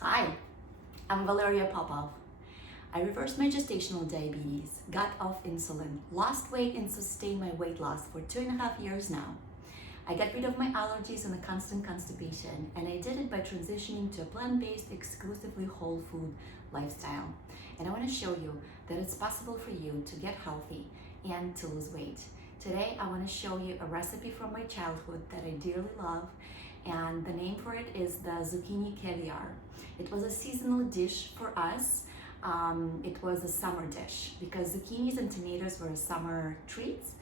Hi, I'm Valeria Popov. I reversed my gestational diabetes, got off insulin, lost weight and sustained my weight loss for 2.5 years now. I got rid of my allergies and the constant constipation, and I did it by transitioning to a plant-based, exclusively whole food lifestyle. And I want to show you that it's possible for you to get healthy and to lose weight. Today, I want to show you a recipe from my childhood that I dearly love, and the name for it is the Zucchini Caviar. It was a seasonal dish for us. It was a summer dish because zucchinis and tomatoes were summer treats.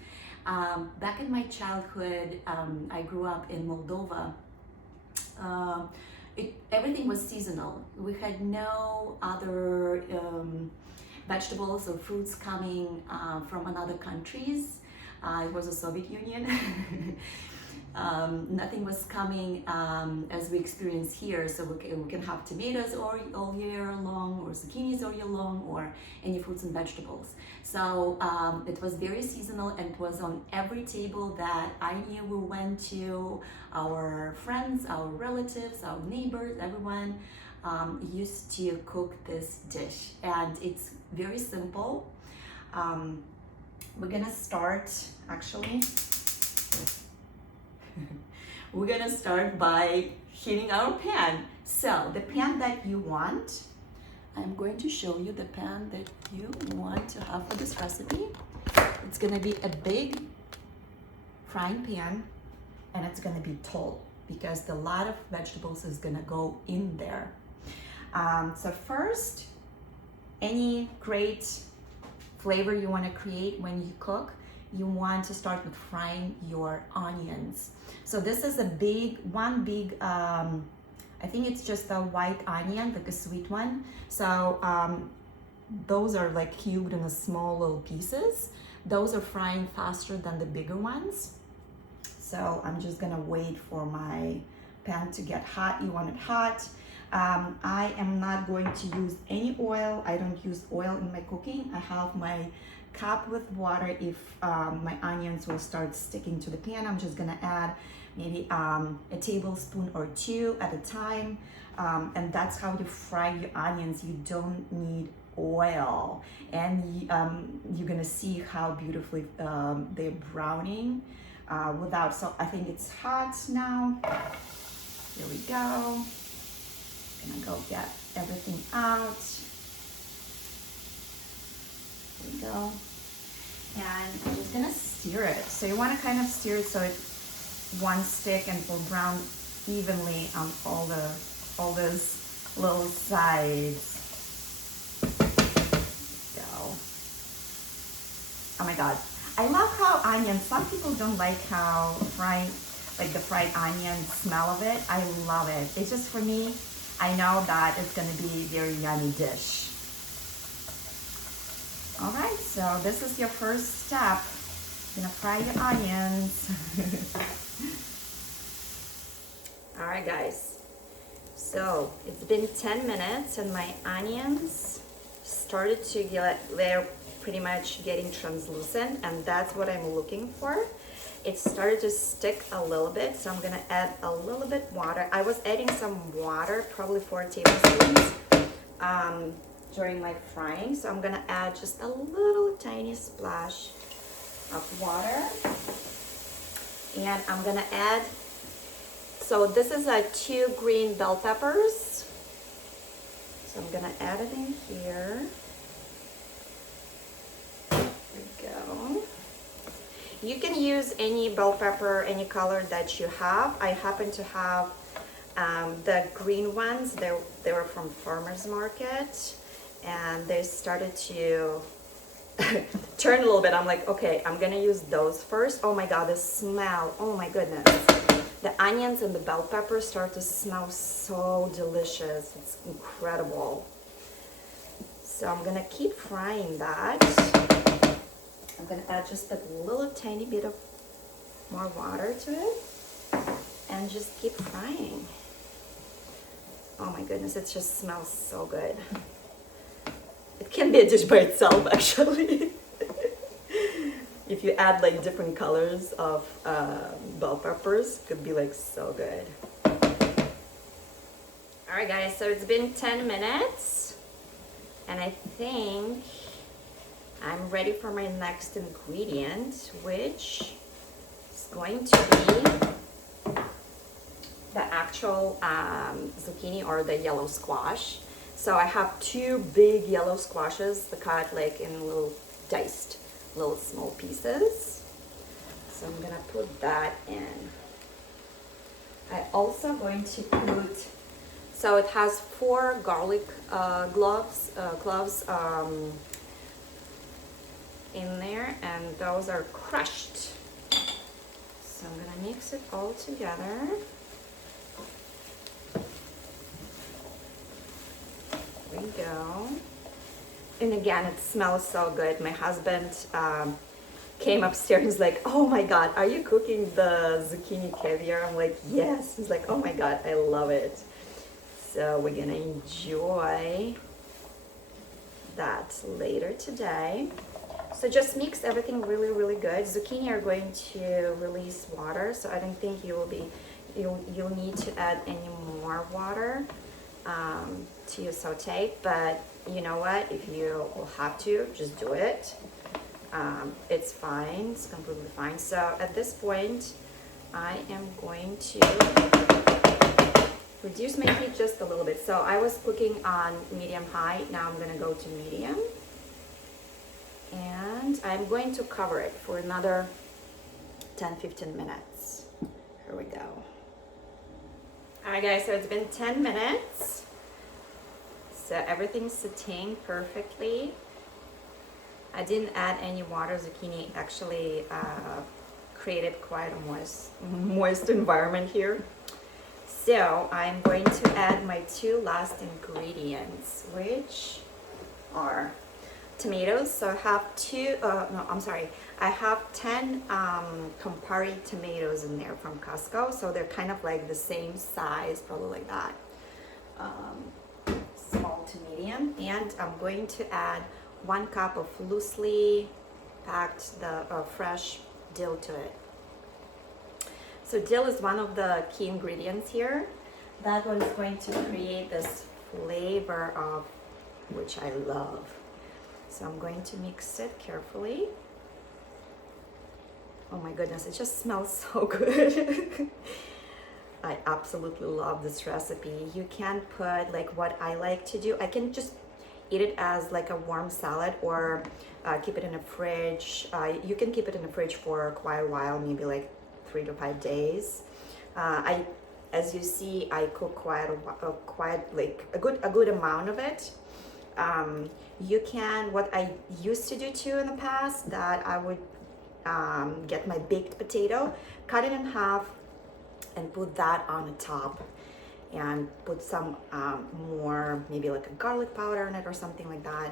Back in my childhood, I grew up in Moldova. Everything was seasonal. We had no other vegetables or fruits coming from other countries. It was a Soviet Union. Nothing was coming as we experience here, so we can have tomatoes all year long, or zucchinis all year long, or any fruits and vegetables. So it was very seasonal, and it was on every table that I knew. We went to, our friends, our relatives, our neighbors, everyone used to cook this dish, and it's very simple. We're gonna start actually. We're gonna start by heating our pan. So the pan that you want, I'm going to show you the pan that you want to have for this recipe. It's gonna be a big frying pan, and it's gonna be tall because a lot of vegetables is gonna go in there. So first, any great flavor you wanna create when you cook, you want to start with frying your onions. So this is one big, I think it's just a white onion, like a sweet one. So those are like cubed in a small little pieces. Those are frying faster than the bigger ones. So I'm just gonna wait for my pan to get hot. You want it hot. I am not going to use any oil. I don't use oil in my cooking. I have my cup with water. If my onions will start sticking to the pan, I'm just gonna add maybe a tablespoon or two at a time, and that's how you fry your onions. You don't need oil, and you're gonna see how beautifully they're browning without. So I think it's hot now. Here we go. Gonna go get everything out. There we go. And I'm just gonna stir it. So you want to kind of stir it so it won't stick and will brown evenly on all those little sides. Go. Oh my God. I love how onions, some people don't like how the fried onion smell of it. I love it. It's just, for me, I know that it's gonna be a very yummy dish. All right, so this is your first step. You're gonna fry your onions. All right, guys. So it's been 10 minutes and my onions started to they're pretty much getting translucent, and that's what I'm looking for. It started to stick a little bit, so I'm gonna add a little bit water. I was adding some water, probably 4 tablespoons. During my frying, so I'm gonna add just a little tiny splash of water, and I'm gonna add, so this is 2 green bell peppers, so I'm gonna add it in here. There we go. You can use any bell pepper, any color that you have. I happen to have the green ones. They were from farmer's market, and they started to turn a little bit. I'm like, okay, I'm gonna use those first. Oh my God, the smell, oh my goodness. The onions and the bell peppers start to smell so delicious. It's incredible. So I'm gonna keep frying that. I'm gonna add just a little tiny bit of more water to it and just keep frying. Oh my goodness, it just smells so good. It can be a dish by itself, actually. If you add like different colors of bell peppers, it could be like so good. All right, guys, so it's been 10 minutes, and I think I'm ready for my next ingredient, which is going to be the actual zucchini or the yellow squash. So I have 2 big yellow squashes, cut like in little diced, little small pieces. So I'm gonna put that in. I also going to put, so it has 4 garlic cloves in there, and those are crushed. So I'm gonna mix it all together. There we go. And again, it smells so good. My husband came upstairs and was like, oh my God, are you cooking the zucchini caviar? I'm like, yes. He's like, oh my God, I love it. So we're gonna enjoy that later today. So just mix everything really, really good. Zucchini are going to release water, so I don't think you'll need to add any more water to your saute, but you know what, if you will have to, just do it. It's fine, it's completely fine. So at this point, I am going to reduce my heat just a little bit. So I was cooking on medium-high, now I'm gonna go to medium. And I'm going to cover it for another 10-15 minutes. Here we go. All right, guys, so it's been 10 minutes. So everything's sauteing perfectly. I didn't add any water. Zucchini actually created quite a moist environment here. So I'm going to add my 2 last ingredients, which are tomatoes. So I have I have 10 Campari tomatoes in there from Costco. So they're kind of like the same size, probably like that, small to medium. And I'm going to add 1 cup of loosely packed fresh dill to it. So dill is one of the key ingredients here. That one's going to create this flavor of which I love. So I'm going to mix it carefully. Oh my goodness, it just smells so good. I absolutely love this recipe. You can put, like what I like to do, I can just eat it as like a warm salad, or keep it in the fridge. You can keep it in the fridge for quite a while, maybe like 3 to 5 days. As you see, I cook quite a good amount of it. You can, what I used to do too in the past, that I would get my baked potato, cut it in half, and put that on the top, and put some more, maybe like a garlic powder in it or something like that.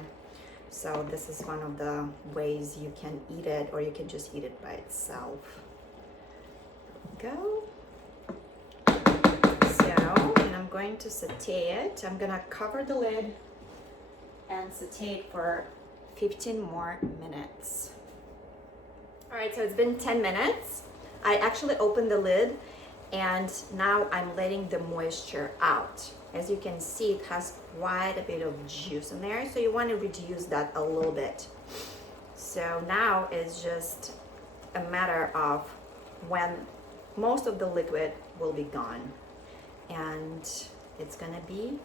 So this is one of the ways you can eat it, or you can just eat it by itself. Go. So, and I'm going to saute it. I'm gonna cover the lid and saute it for 15 more minutes. All right, so it's been 10 minutes. I actually opened the lid, and now I'm letting the moisture out. As you can see, it has quite a bit of juice in there, so you want to reduce that a little bit. So now it's just a matter of when most of the liquid will be gone, and it's gonna be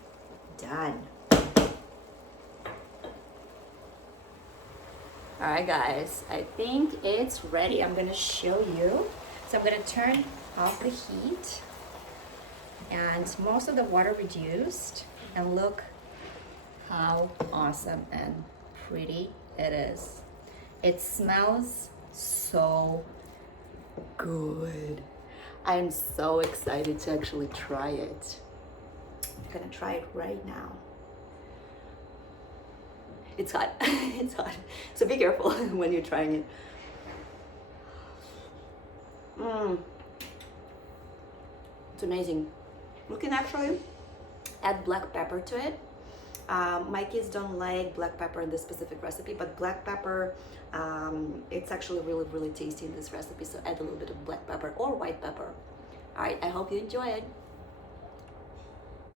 done. All right, guys, I think it's ready. I'm gonna show you. So I'm gonna turn off the heat, and most of the water reduced, and look how awesome and pretty it is. It smells so good. I'm so excited to actually try it. I'm gonna try it right now. It's hot. It's hot. So be careful when you're trying it. It's amazing. You can actually add black pepper to it. My kids don't like black pepper in this specific recipe, but black pepper, it's actually really tasty in this recipe. So add a little bit of black pepper or white pepper. All right, I hope you enjoy it.